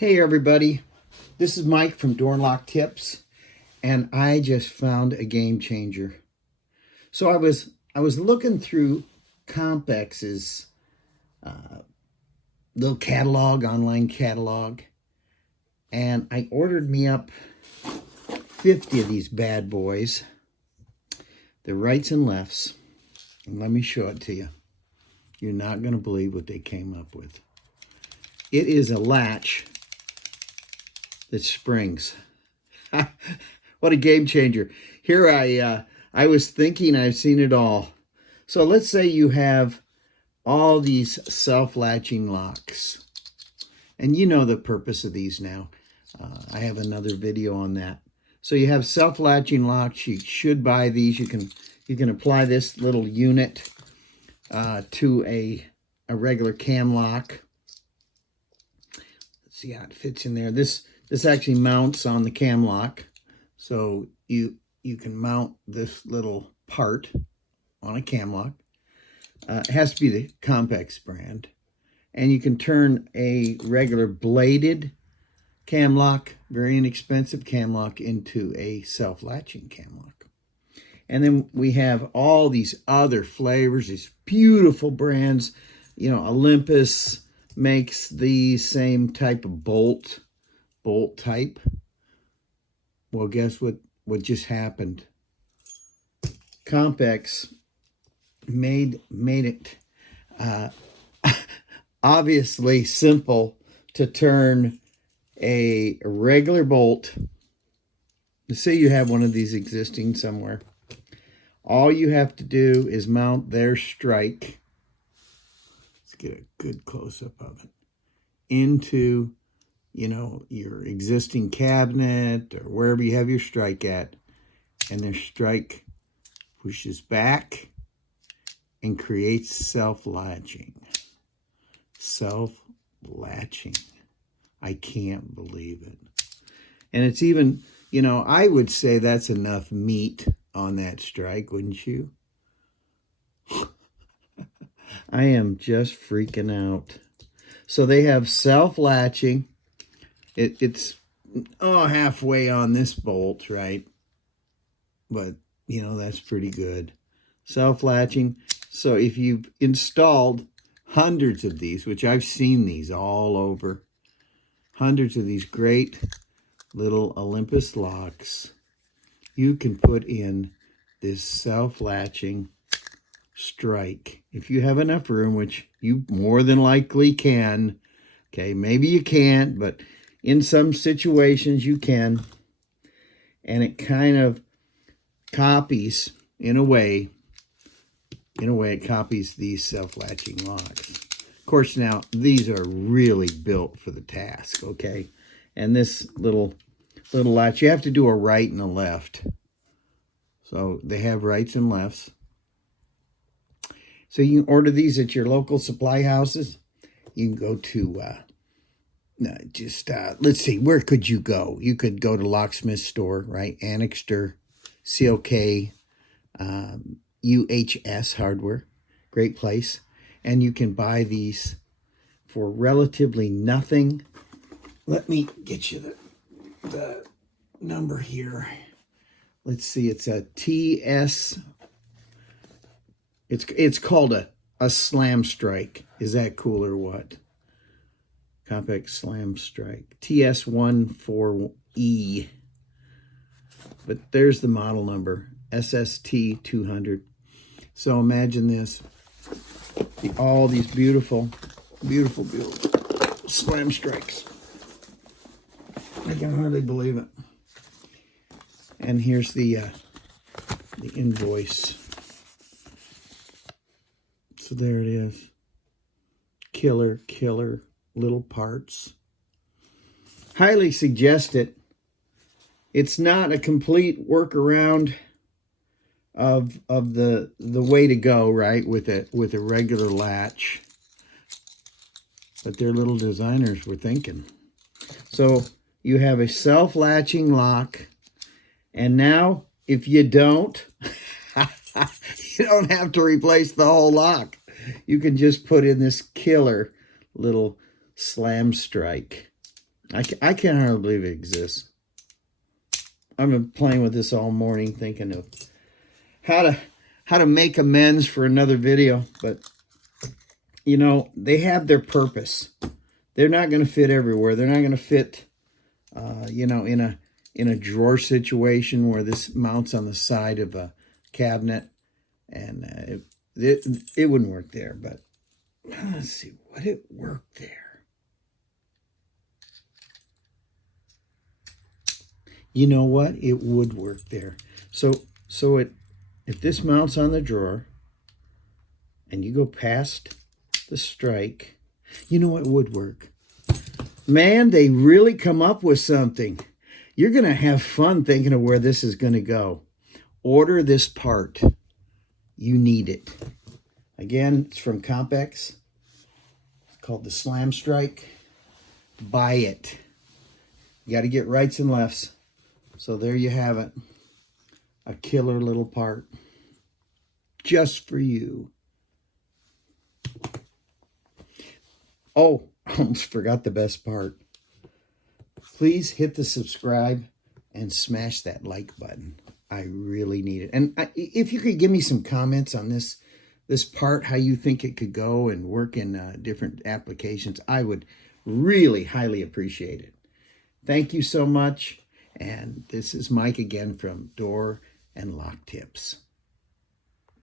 Hey everybody, this is Mike from Door and Lock Tips, and I just found a game changer. So I was looking through CompX's little catalog, online catalog, and I ordered me up 50 of these bad boys. They're rights and lefts, and let me show it to you. You're not going to believe what they came up with. It is a latch that springs. What a game changer. Here I was thinking I've seen it all. So let's say you have all these self-latching locks. And you know the purpose of these now. I have another video on that. So you have self-latching locks. You should buy these. You can apply this little unit to a regular cam lock. Let's see how it fits in there. This actually mounts on the cam lock, so you can mount this little part on a cam lock. It has to be the CompX brand, and you can turn a regular bladed cam lock, very inexpensive cam lock, into a self-latching cam lock. And then we have all these other flavors, these beautiful brands. You know, Olympus makes the same type of bolt type. Well, guess what just happened? CompX made it obviously simple to turn a regular bolt. Let's say you have one of these existing somewhere. All you have to do is mount their strike. Let's get a good close-up of it into, you know, your existing cabinet or wherever you have your strike at, and their strike pushes back and creates self-latching. Self-latching. I can't believe it. And it's even, you know, I would say that's enough meat on that strike, wouldn't you? I am just freaking out. So they have self-latching. It's halfway on this bolt, right? But, you know, that's pretty good. Self-latching. So if you've installed hundreds of these, which I've seen these all over, hundreds of these great little Olympus locks, you can put in this self-latching strike. If you have enough room, which you more than likely can. Okay, maybe you can't, but in some situations you can. And it kind of copies, in a way it copies these self-latching locks. Of course, now these are really built for the task, okay? And this little latch, you have to do a right and a left. So they have rights and lefts. So you can order these at your local supply houses. You can go to let's see, where could you go? You could go to Locksmith store, right? Annixter, COK, UHS Hardware, great place. And you can buy these for relatively nothing. Let me get you the number here. Let's see, it's a TS. It's called a SlamStrike. Is that cool or what? CompX SlamStrike. TS14E. But there's the model number. SST200. So imagine this. All these beautiful, beautiful, beautiful SlamStrikes. I can hardly believe it. And here's the invoice. So there it is. Killer little parts. Highly suggest it. It's not a complete workaround of the way to go, right, with a regular latch. But their little designers were thinking. So you have a self-latching lock, and now if you don't, you don't have to replace the whole lock. You can just put in this killer little SlamStrike. I can't hardly believe it exists. I've been playing with this all morning, thinking of how to make amends for another video, but you know, they have their purpose. They're not going to fit everywhere. They're not going to fit, you know, in a drawer situation where this mounts on the side of a cabinet, and it wouldn't work there. But let's see, would it work there? You know what? It would work there. So if this mounts on the drawer and you go past the strike, you know it would work. Man, they really come up with something. You're going to have fun thinking of where this is going to go. Order this part. You need it. Again, it's from CompX. It's called the SlamStrike. Buy it. You got to get rights and lefts. So there you have it. A killer little part. Just for you. Oh, I almost forgot the best part. Please hit the subscribe and smash that like button. I really need it. And if you could give me some comments on this part, how you think it could go and work in different applications, I would really highly appreciate it. Thank you so much. And this is Mike again from Door and Lock Tips.